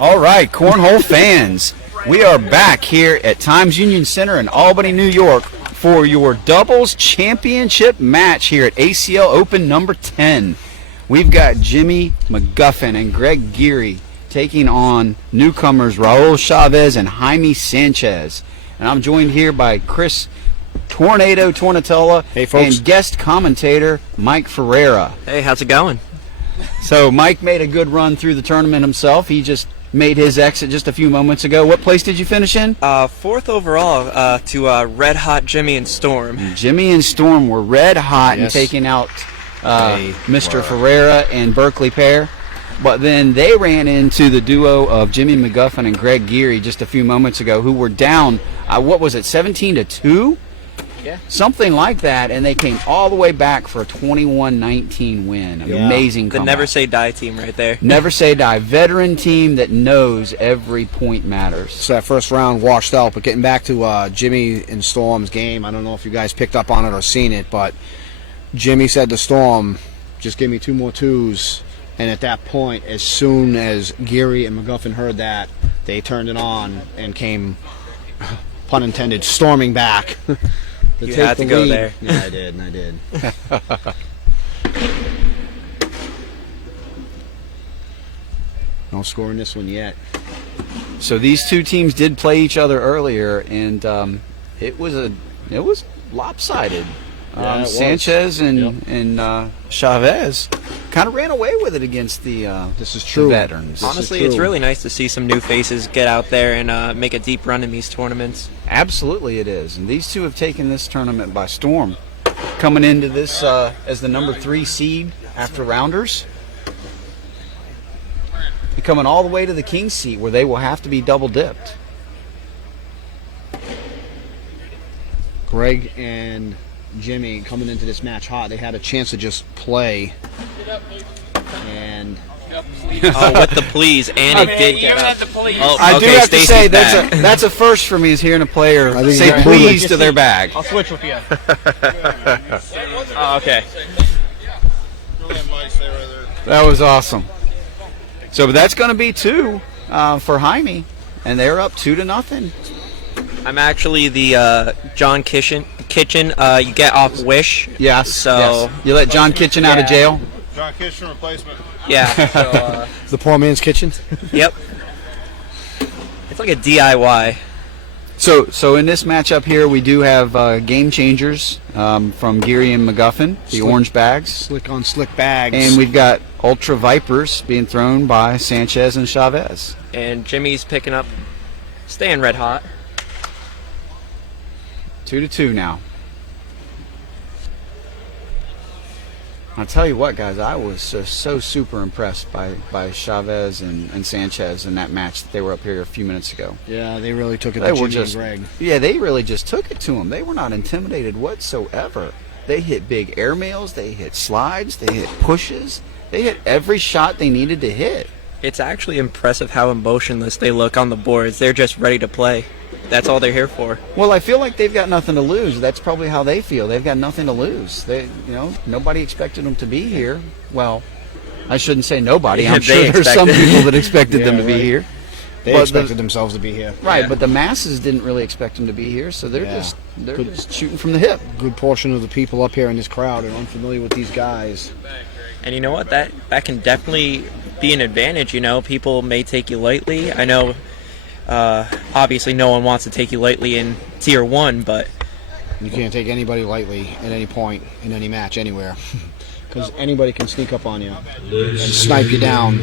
All right, Cornhole fans, we are back here at Times Union Center in Albany, New York for your doubles championship match here at ACL Open number 10. We've got Jimmy McGuffin and Greg Geary taking on newcomers Raul Chavez and Jaime Sanchez. And I'm joined here by Chris Tornado Tornatella and guest commentator Mike Ferreira. Hey, how's it going? So Mike made a good run through the tournament himself. He just made his exit just a few moments ago. What place did you finish in? Fourth overall to Red Hot Jimmy and Storm. Jimmy and Storm were red hot and taking out Mr. Ferreira and Berkeley Pair. But then they ran into the duo of Jimmy McGuffin and Greg Geary just a few moments ago, who were down, what was it, 17-2? Yeah. Something like that, and they came all the way back for a 21-19 win. Amazing comeback. The Never Say Die team right there. Never Say Die. Veteran team that knows every point matters. So that first round washed out, but getting back to Jimmy and Storm's game, I don't know if you guys picked up on it or seen it, but Jimmy said to Storm, just give me 2 more twos. And at that point, as soon as Geary and McGuffin heard that, they turned it on and came, pun intended, storming back. You had to go there. Yeah, I did. No score in this one yet. So these two teams did play each other earlier, and it was lopsided. Sanchez and Chavez kind of ran away with it against the veterans. Honestly, it's really nice to see some new faces get out there and make a deep run in these tournaments. Absolutely it is. And these two have taken this tournament by storm. Coming into this as the number 3 seed after rounders. Coming all the way to the King's seat where they will have to be double dipped. Greg and Jimmy coming into this match hot. They had a chance to just play. And with the please, and it did get up. I do have to say that's a first for me, is hearing a player say please to their bag. I'll switch with you. Okay. That was awesome. So that's going to be 2 for Jaime, and they're up 2-0. I'm actually the John Kitchen. You get off Wish. Yes. So yes. You let John Kitchen out of jail. John Kitchen replacement. Yeah. So, the poor man's kitchen. Yep. It's like a DIY. So in this matchup here, we do have game changers from Geary and McGuffin, the orange bags. Slick on slick bags. And we've got Ultra Vipers being thrown by Sanchez and Chavez. And Jimmy's picking up, staying red hot. 2-2 now. I'll tell you what, guys, I was so super impressed by Chavez and Sanchez in that match that they were up here a few minutes ago. Yeah, they really took it to Jimmy and Greg. Yeah, they really just took it to them. They were not intimidated whatsoever. They hit big airmails, they hit slides, they hit pushes. They hit every shot they needed to hit. It's actually impressive how emotionless they look on the boards. They're just ready to play. That's all they're here for. Well, I feel like they've got nothing to lose. That's probably how they feel. They've got nothing to lose. Nobody expected them to be here. Well, I shouldn't say nobody. I'm sure there's some people that expected them to be here. They expected themselves to be here. Right, but the masses didn't really expect them to be here, so they're just shooting from the hip. Good portion of the people up here in this crowd are unfamiliar with these guys. And you know what? That can definitely be an advantage. People may take you lightly. I know. Obviously, no one wants to take you lightly in Tier 1, but you can't take anybody lightly at any point in any match anywhere, because anybody can sneak up on you and snipe you down.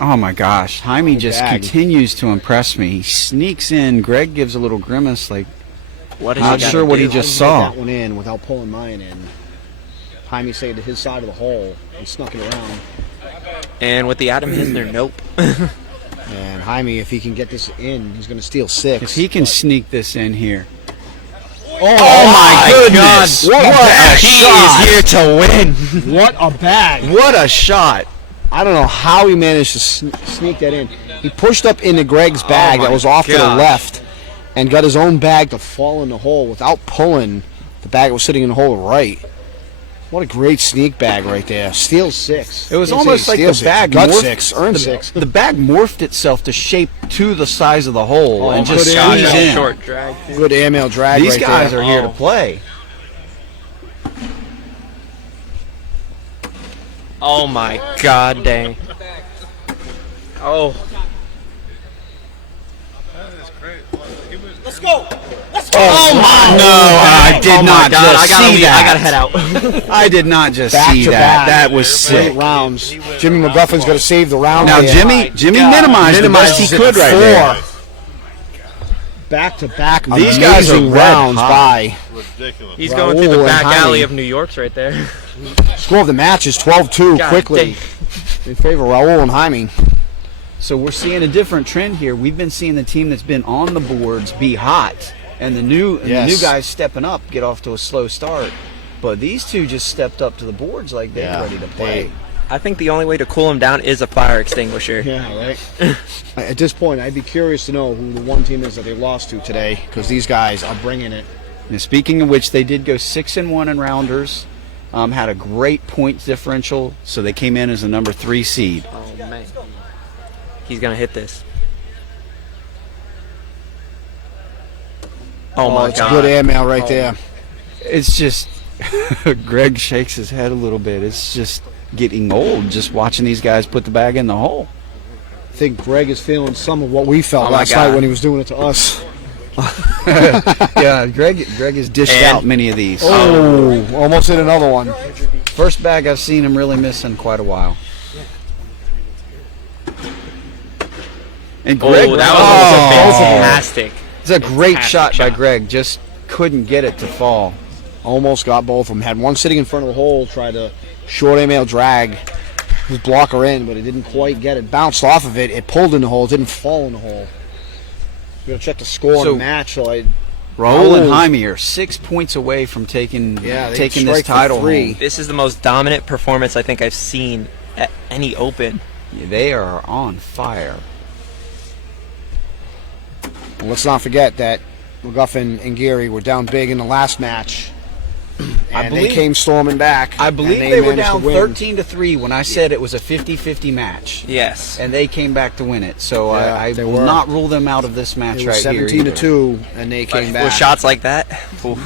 Oh my gosh, Jaime just continues to impress me. He sneaks in. Greg gives a little grimace, like not sure what he just saw. That one in without pulling mine in. Jaime stayed to his side of the hole and snuck it around. And with the Adam Hisner, nope. And Jaime, if he can get this in, he's going to steal 6. If he can sneak this in here. Oh my goodness! God. What a shot! He is here to win. What a bag! What a shot! I don't know how he managed to sneak that in. He pushed up into Greg's bag that was off to the left and got his own bag to fall in the hole without pulling the bag that was sitting in the hole right. What a great sneak bag right there. Steal 6. It was almost like the bag got morphed, 6, earned 6. The bag morphed itself to shape to the size of the hole and just good squeeze airmail. in. Short drag. Good airmail drag These right guys there. are here to play. Oh my god dang. Oh. Oh my! No, I did not just see that. I gotta head out. I did not just Back see to that. back. That was sick. 8 rounds. Jimmy McGuffin's going to save the round. Now here. Jimmy minimized the best he could right there. Back to back. These guys are amazing red rounds hot. by. Ridiculous. He's going through the Raul back and alley Jaime. of New York's right there. Score of the match is 12-2 God quickly in favor of Raul and Jaime. So we're seeing a different trend here. We've been seeing the team that's been on the boards be hot, and the new guys stepping up get off to a slow start. But these two just stepped up to the boards like they're ready to play. I think the only way to cool him down is a fire extinguisher. Yeah, right. At this point, I'd be curious to know who the one team is that they lost to today, because these guys are bringing it. And speaking of which, they did go 6-1 in rounders. Had a great points differential, so they came in as the number 3 seed. Oh man. He's gonna hit this. Oh my It's god. a good airmail right there. It's just Greg shakes his head a little bit. It's just getting old just watching these guys put the bag in the hole. I think Greg is feeling some of what we felt Oh my last God. night when he was doing it to us. Yeah, Greg has dished And- out many of these. Oh, almost hit another one. First bag I've seen him really miss in quite a while. And Greg, Oh, that was fantastic. It's a great Fantastic shot by shot. Greg. Just couldn't get it to fall. Almost got both of them. Had one sitting in front of the hole, tried to short airmail drag his blocker in, but it didn't quite get it. Bounced off of it. It pulled in the hole. It didn't fall in the hole. We're going to check the score on So- the match. So Raul and Raul. Jaime are 6 points away from taking they this strike for title 3. home. This is the most dominant performance I think I've seen at any Open. Yeah, they are on fire. And let's not forget that McGuffin and Geary were down big in the last match. And they believe- came storming back. I believe and they were managed to down win. 13-3 when I said it was a 50-50 match. Yes. And they came back to win it. So Yeah, I they will were. not rule them out of this match It right was here. 17-2, and they came back. With shots like that. Oof.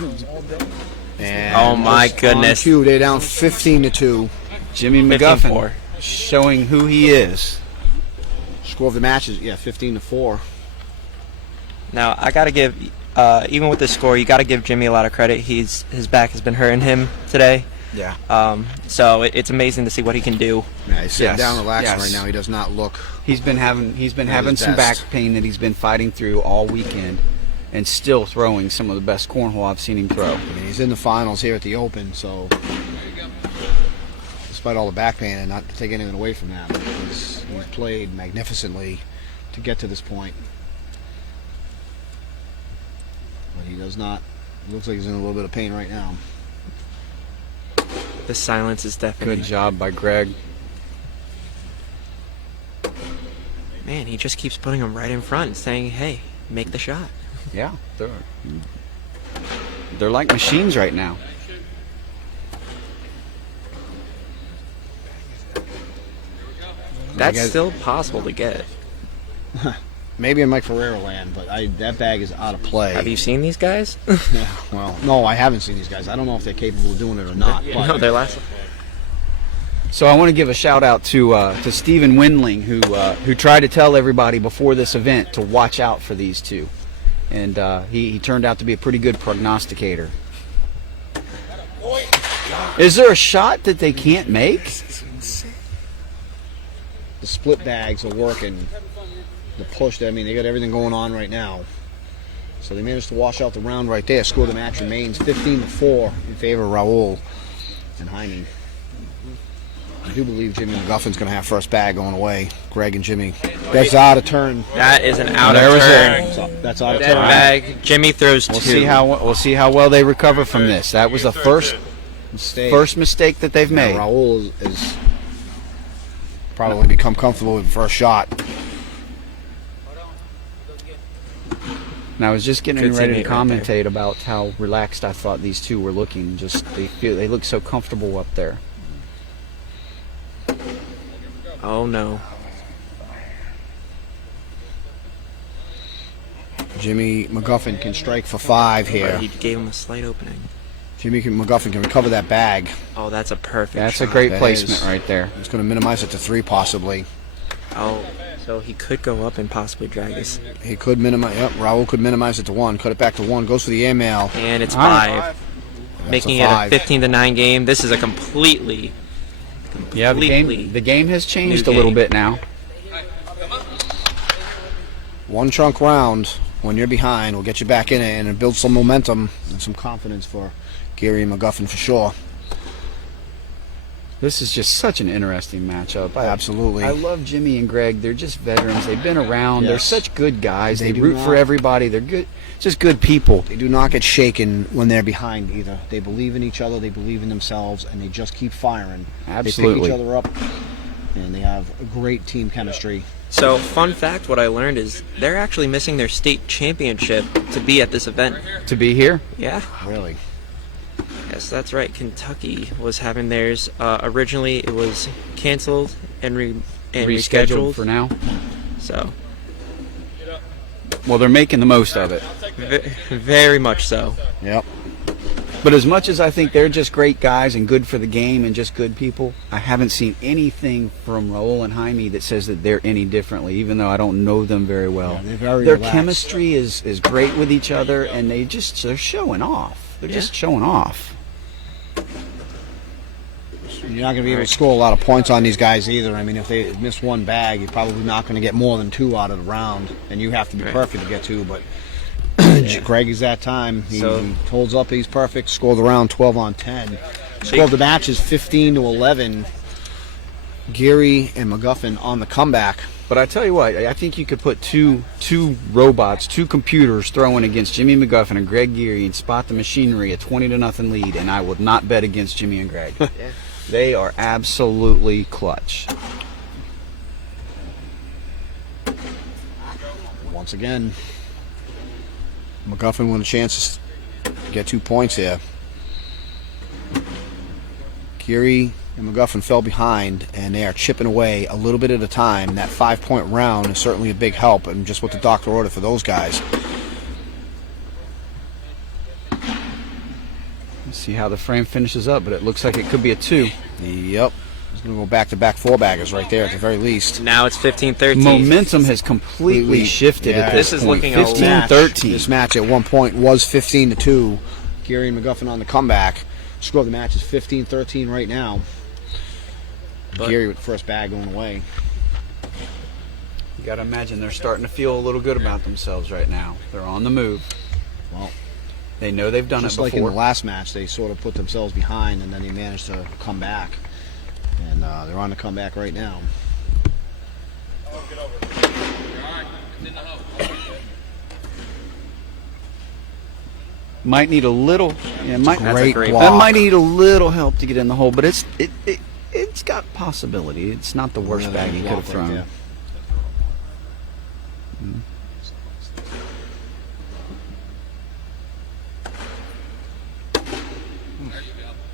And Oh my just goodness. On cue, they're down 15-2. Jimmy 15-4. McGuffin showing who he is. Score of the match is 15-4. Now I gotta give, even with the score, you gotta give Jimmy a lot of credit. His back has been hurting him today. Yeah. So it's amazing to see what he can do. Yeah, he's sitting Yes, down relaxing yes. right now. He does not look. He's been having his some back best. pain that he's been fighting through all weekend, and still throwing some of the best cornhole I've seen him throw. I mean, he's in the finals here at the Open, so despite all the back pain, and not to take anything away from that, he's played magnificently to get to this point. But he does not. Looks like he's in a little bit of pain right now. The silence is deafening. Good job by Greg. Man, he just keeps putting him right in front and saying, "Hey, make the shot." Yeah, they're like machines right now. That's guys- still possible to get. Maybe in Mike Ferrero land, but that bag is out of play. Have you seen these guys? Yeah, well, no, I haven't seen these guys. I don't know if they're capable of doing it or not. But No, they're last. So I want to give a shout out to Stephen Windling, who tried to tell everybody before this event to watch out for these two, and he turned out to be a pretty good prognosticator. Is there a shot that they can't make? the split bags are working. The push, I mean, they got everything going on right now. So they managed to wash out the round right there. Score of the match remains 15-4 in favor of Raul and Jaime. I do believe Jimmy McGuffin's going to have first bag going away. Greg and Jimmy. That's out of turn. That is an out There of was turn. So that's out of Dead turn. bag. Jimmy throws We'll two. see how well they recover from this. That was the first mistake that they've Now, made. Raul is probably become comfortable with the first shot. And I was just getting Good ready to teammate right there. commentate about how relaxed I thought these two were looking. Just they look so comfortable up there. Oh no. Jimmy McGuffin can strike for 5 here. He gave him a slight opening. McGuffin can recover that bag. Oh, that's a perfect That's shot. a great That placement is. right there. He's going to minimize it to 3 possibly. Oh, so he could go up and possibly drag us. He could minimize. Yep, Raul could minimize it to 1. Cut it back to 1. Goes for the airmail. And it's All right. 5. That's Making a it a 5. 15-9 game. This is a completely Yeah, the game has changed a new little game. bit now. 1 chunk round when you're behind will get you back in it and build some momentum and some confidence for Gary and McGuffin for sure. This is just such an interesting matchup. Absolutely. I love Jimmy and Greg. They're just veterans. They've been around. They're Yes. such good guys. They They do root not- for everybody. They're good, just good people. They do not get shaken when they're behind either. They believe in each other, they believe in themselves, and they just keep firing. They Absolutely. pick each other up, and they have a great team chemistry. So, fun fact, what I learned is they're actually missing their state championship to be at this event. To be here, Yeah, Really. yes, that's right. Kentucky was having theirs. Originally, it was canceled and rescheduled. for now. So, Well, they're making the most of it. very much so. Yep. But as much as I think they're just great guys and good for the game and just good people, I haven't seen anything from Raul and Jaime that says that they're any differently, even though I don't know them very well. Yeah, they're very Their relaxed. chemistry is great with each other, and they're showing off. They're just showing off. You're not going to be able to score a lot of points on these guys either. I mean, if they miss 1 bag, you're probably not going to get more than 2 out of the round, and you have to be Right. perfect to get 2. But Greg is that time. He So- holds up. He's perfect. Scored the round 12 on 10. Scored the matches 15-11. Geary and McGuffin on the comeback. But I tell you what, I think you could put two robots, 2 computers throwing against Jimmy McGuffin and Greg Geary and spot the machinery a 20-0 lead, and I would not bet against Jimmy and Greg. They are absolutely clutch. Once again, McGuffin with a chance to get 2 points here. Geary and McGuffin fell behind, and they are chipping away a little bit at a time. That 5-point round is certainly a big help, and just what the doctor ordered for those guys. Let's see how the frame finishes up, but it looks like it could be a 2. Yep. He's going to go back-to-back 4-baggers right there at the very least. Now it's 15-13. Momentum has completely shifted Yeah. at this This is point. looking a lot- 15-13. This match at one point was 15-2. Geary and McGuffin on the comeback. Score of the match is 15-13 right now. But- Geary with the first bag going away. You got to imagine they're starting to feel a little good about themselves right now. They're on the move. Well, They know they've done just it like in the before. last match, they sort of put themselves behind, and then they managed to come back. And they're on the comeback right now. Might need a little. Yeah, might, That's a Great great block. that might need a little help to get in the hole, but it's got possibility. It's not the worst Really bag good he could have block right thrown. there.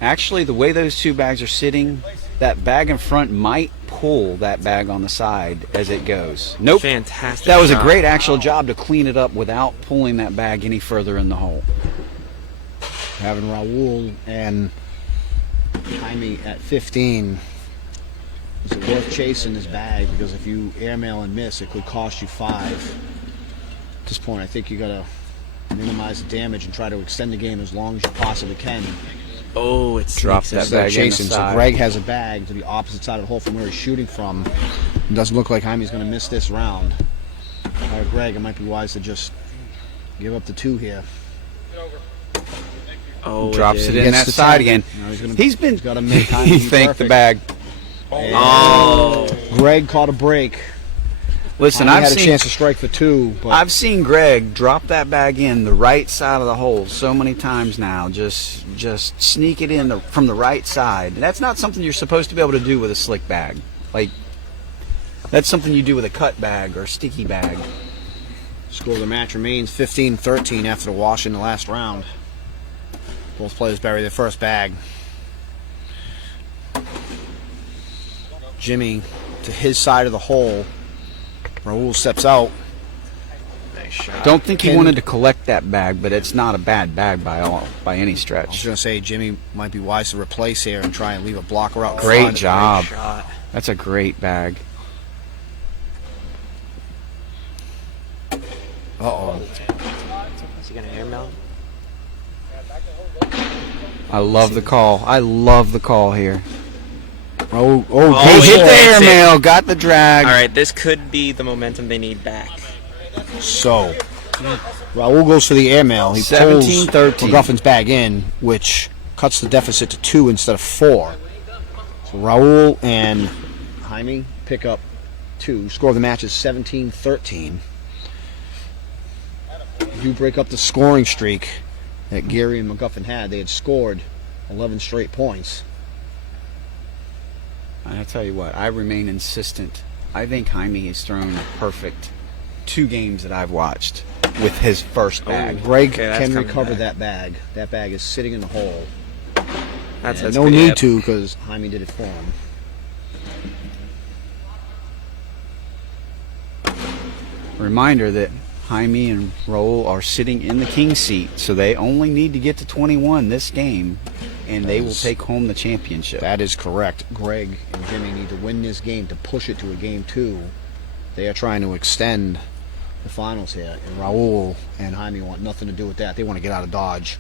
Actually, the way those 2 bags are sitting, that bag in front might pull that bag on the side as it goes. Nope. Fantastic. That was a shot. great actual job to clean it up without pulling that bag any further in the hole. Having Raul and Jaime at 15. Is it worth chasing this bag? Because if you airmail and miss, it could cost you 5. At this point, I think you got to minimize the damage and try to extend the game as long as you possibly can. Oh, it's Drop sneaks that in. Instead of bag in the chasing. So side. Greg has a bag to the opposite side of the hole from where he's shooting from. It doesn't look like Jaime's going to miss this round. All right, Greg, it might be wise to just give up the 2 here. Oh, Drops it did. in Gets that the side 10. again. Now He's got to make time. he thanked the bag. Oh, Greg caught a break. Listen, Jaime I've had a seen chance to strike for 2, but I've seen Greg drop that bag in the right side of the hole so many times now. Just sneak it in from the right side. And that's not something you're supposed to be able to do with a slick bag. Like, that's something you do with a cut bag or a sticky bag. Score of the match remains 15-13 after the wash in the last round. Both players bury their first bag. Jimmy to his side of the hole. Raul steps out. Nice shot. Don't think he wanted to collect that bag, but it's not a bad bag by any I was stretch. going to say Jimmy might be wise to replace here and try and leave a blocker out. Great front. job. Great shot. That's a great bag. Uh-oh. Is he gonna airmail? I love the call. I love the call here. Oh, He hit the that's it. airmail, got the drag. All right, this could be the momentum they need back. So, Raul goes for the airmail. He pulls 17-13. McGuffin's bag in, which cuts the deficit to 2 instead of 4. So Raul and Jaime pick up 2. Score of the match is 17-13. You break up the scoring streak that Gary and McGuffin had. They had scored 11 straight points. I tell you what, I remain insistent. I think Jaime has thrown a perfect 2 games that I've watched with his first bag. Greg Okay, that's can coming recover back. that bag. That bag is sitting in the hole. That's And no good. need Yep. to because Jaime did it for him. Reminder that Jaime and Raul are sitting in the king seat, so they only need to get to 21 this game, and they will take home the championship. That is correct. Greg and Jimmy need to win this game to push it to a game 2. They are trying to extend the finals here, and Raul and Jaime want nothing to do with that. They want to get out of Dodge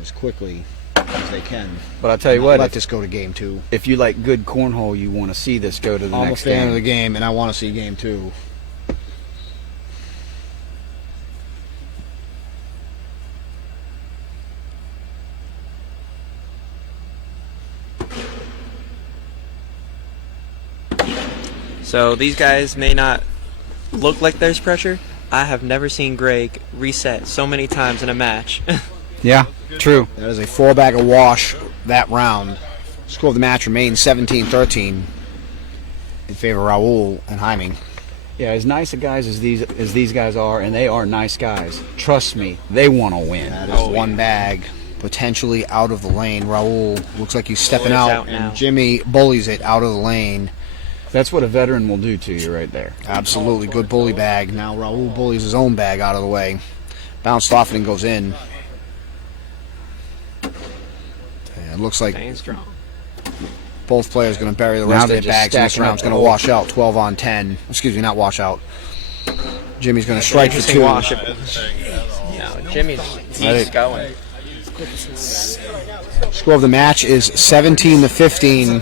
as quickly as they can. But I'll tell you Not what, let if, this go to game 2. if you like good cornhole, you want to see this go to the I'm a next fan game. of the game, and I want to see game 2. So these guys may not look like there's pressure. I have never seen Greg reset so many times in a match. Yeah, true. That is a 4-bag of wash that round. Score of the match remains 17-13 in favor of Raul and Jaime. Yeah, as nice a guys as these guys are, and they are nice guys. Trust me, they want to win. That is one bag potentially out of the lane. Raul looks like he's stepping Boy, it's out, out now. and Jimmy bullies it out of the lane. That's what a veteran will do to you right there. Absolutely good bully bag. Now Raul bullies his own bag out of the way. Bounced off and goes in. And it looks like Staying strong. both players going to bury the Now rest of they're their just bags. And this stacking up round's the going to hole. wash out 12 on 10. Excuse me, not wash out. Jimmy's going to strike for Interesting 2. wash. No, Jimmy's he's going. Score of the match is 17-15.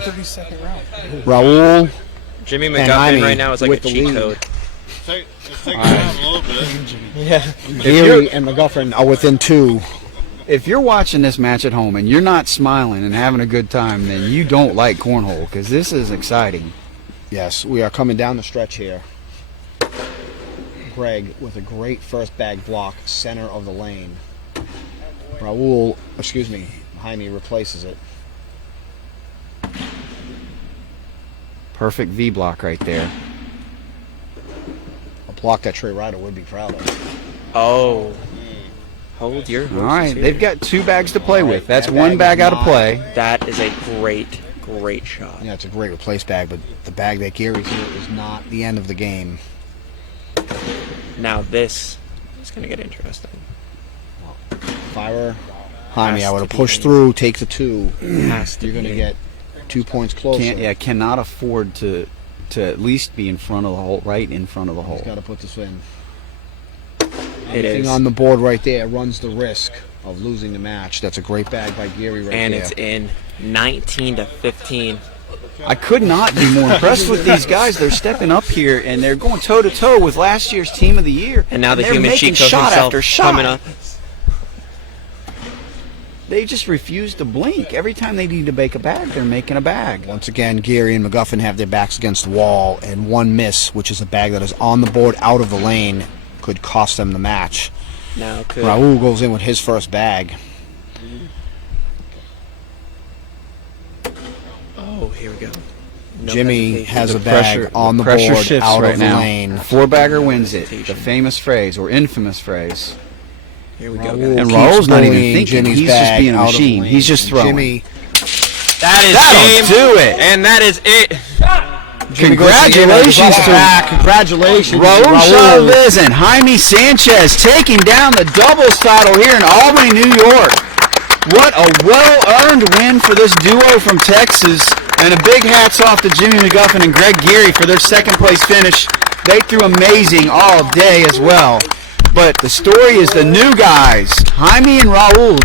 Raul Jimmy and McGuffin Jaime right now is like a with the cheat lead. code. Take it down a little bit. Yeah. Gary and McGuffin are within 2. If you're watching this match at home and you're not smiling and having a good time, then you don't like cornhole, because this is exciting. Yes, we are coming down the stretch here. Greg with a great first bag block, center of the lane. Jaime replaces it. Perfect V block right there. A block that Trey Ryder would be proud of. Oh. Hold your horses All right, here. they've got 2 bags to play with. That's that one bag bag is out of not- play. That is a great shot. Yeah, it's a great replace bag, but the bag that Gary's here is not the end of the game. Now this is going to get interesting. Fire, Jaime, Has I would to have be pushed in. through, take the 2. Has to You're going to be. get 2 points closer. Cannot afford to at least be in front of the hole, right in front of the hole. He's got to put this in. It Anything is. on the board right there runs the risk of losing the match. That's a great bag by Gary right And there. it's in 19-15. I could not be more impressed with these guys. They're stepping up here, and they're going toe-to-toe with last year's Team of the Year. And now the they're human making Chico shot himself after shot. coming up. They just refuse to blink. Every time they need to make a bag, they're making a bag. Once again, Gary and McGuffin have their backs against the wall, and one miss, which is a bag that is on the board out of the lane, could cost them the match. Now could Raul goes in with his first bag. Oh, here we go. No Jimmy hesitation. has The a bag pressure- on the pressure board shifts out right of the now. lane. Four-bagger wins it. Hesitation. The famous phrase or infamous phrase. Here we go, Raul guys. And keeps Raul's not even bullying thinking. Jimmy's He's just bag being a out of the machine. lane. He's just throwing. Jimmy, That is That'll game. do it. And that is it. Jimmy goes to the end of the Congratulations ball to back. Congratulations, Raul Raul. Chavez and Jaime Sanchez taking down the doubles title here in Albany, New York. What a well-earned win for this duo from Texas. And a big hats off to Jimmy McGuffin and Greg Geary for their second-place finish. They threw amazing all day as well. But the story is the new guys, Jaime and Raul,